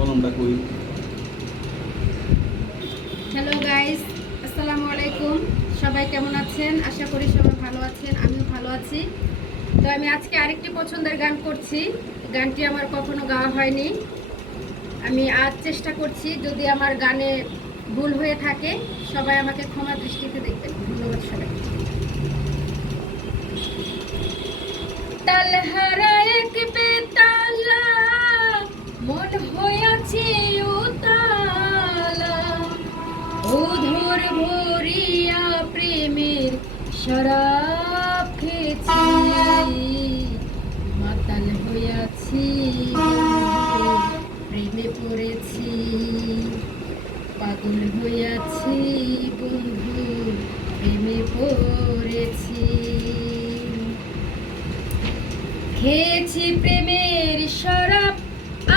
কলমটা কই? Hello guys আসসালামু আলাইকুম। সবাই কেমন আছেন? আশা করি সবাই ভালো আছেন, আমিও ভালো আছি। তো আমি আজকে আরেকটি পছন্দের গান করছি। গানটি আমার কখনো গাওয়া হয়নি। আমি আজ চেষ্টা করছি, যদি আমার গানে ভুল হয়ে থাকে, সবাই আমাকে ক্ষমা দৃষ্টিতে দেখবেন। ধন্যবাদ সবাই তালহারা এক বেতালা, মন ভরিয়া প্রেমের শরাব খেয়েছি। মাতাল হইয়াছি, প্রেমে পড়েছি। পাগল হইয়াছি, বন্ধু, প্রেমে পড়েছি। খেয়েছি প্রেমের শরাব,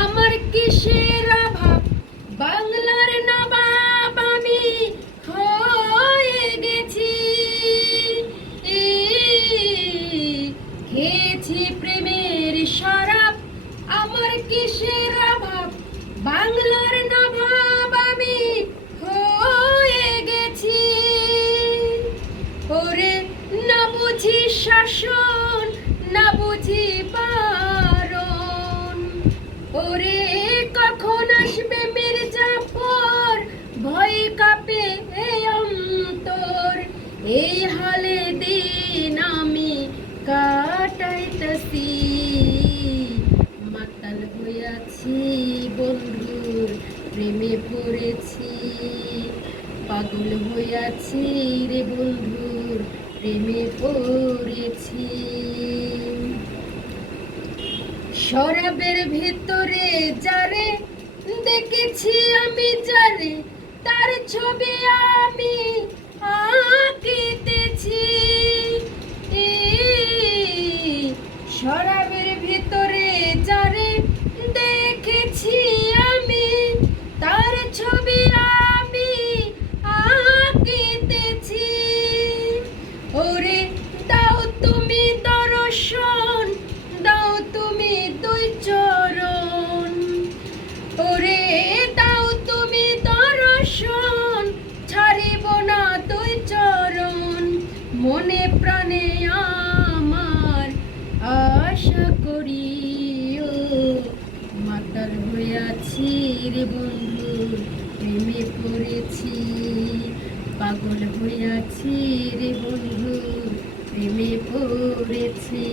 আমার কিসের খেয়েছি প্রেমের শরাব আমার কিসের অভাব? বাংলার নবাব আমি হয়ে গেছি। ওরে না বুঝি শাসন, না বুঝি পারণ। ওরে কখন আসবে মির্জাফর ভয় কাঁপে অন্তর। এই হালে কাটাইতেছি মাতাল হইয়াছি, বন্ধুর প্রেমে পড়েছি। পাগল হইয়াছি রে বন্ধুর প্রেমে পড়েছি। শরাবের ভেতরে যারে দেখেছি আমি, যারে তার ছবি আমি মনে প্রাণে আমার আশা করি মাতাল হইয়াছি রে বন্ধু, প্রেমে পড়েছি। পাগল হইয়াছি রে বন্ধু, প্রেমে পড়েছি।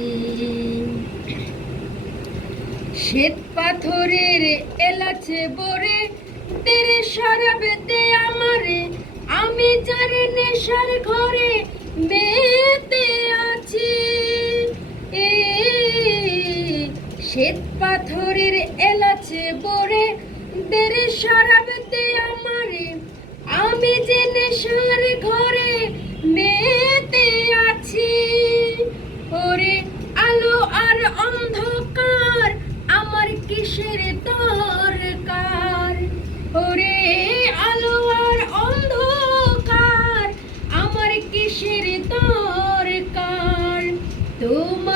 শ্বেত পাথরের এলাচে বরে তেরে সরাবে দে আমারে। আমি যার নেশার ঘরে মেতে আছি। শ্বেত পাথরের এলাচে বরে দেরে সরাবে দে আমারে। আমি যে নেশার ঘরে মেতে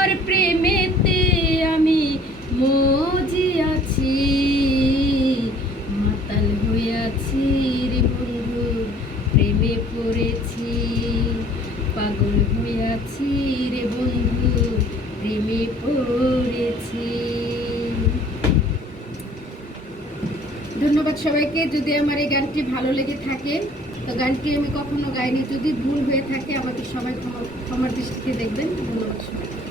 তোমার প্রেমেতে আমি মজি আছি। মাতাল হইয়াছি রে বন্ধু, প্রেমে পড়েছি। পাগল হইয়াছি রে বন্ধু, প্রেমে পড়েছি। ধন্যবাদ সবাইকে। যদি আমার এই গানটি ভালো লেগে থাকে, তো গানটি আমি কখনো গাইনি। যদি ভুল হয়ে থাকে, আমাকে সবাই ক্ষমার দৃষ্টিতে দেখবেন। ধন্যবাদ সবাই